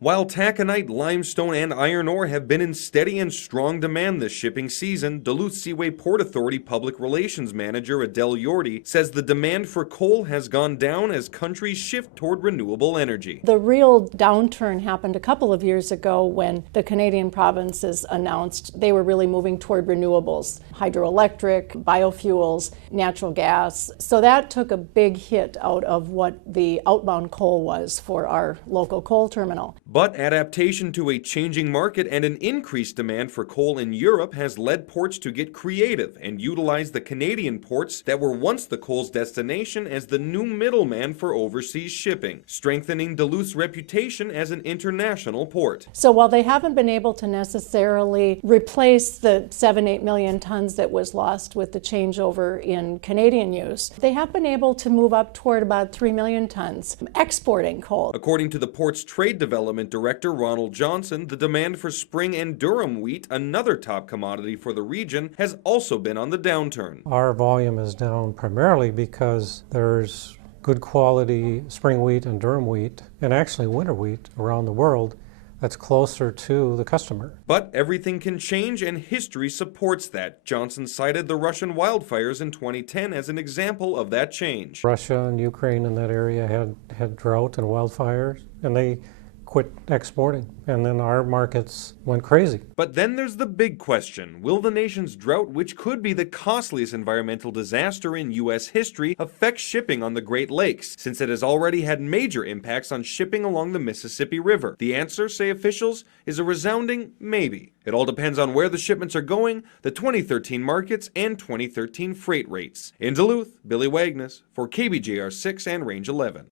While taconite, limestone, and iron ore have been in steady and strong demand this shipping season, Duluth Seaway Port Authority Public Relations Manager Adele Yordi says the demand for coal has gone down as countries shift toward renewable energy. The real downturn happened a couple of years ago when the Canadian provinces announced they were really moving toward renewables, hydroelectric, biofuels, natural gas. So that took a big hit out of what the outbound coal was for our local coal terminal. But adaptation to a changing market and an increased demand for coal in Europe has led ports to get creative and utilize the Canadian ports that were once the coal's destination as the new middleman for overseas shipping, strengthening Duluth's reputation as an international port. So while they haven't been able to necessarily replace the 7-8 million tons that was lost with the changeover in Canadian use, they have been able to move up toward about 3 million tons exporting coal. According to the port's trade development director, Ronald Johnson, the demand for spring and durum wheat, another top commodity for the region, has also been on the downturn. Our volume is down primarily because there's good quality spring wheat and durum wheat, and actually winter wheat around the world that's closer to the customer. But everything can change, and history supports that. Johnson cited the Russian wildfires in 2010 as an example of that change. Russia and Ukraine in that area had drought and wildfires, and they quit exporting, and then our markets went crazy. But then there's the big question. Will the nation's drought, which could be the costliest environmental disaster in U.S. history, affect shipping on the Great Lakes, since it has already had major impacts on shipping along the Mississippi River? The answer, say officials, is a resounding maybe. It all depends on where the shipments are going, the 2013 markets, and 2013 freight rates. In Duluth, Billy Wagnes for KBJR 6 and Range 11.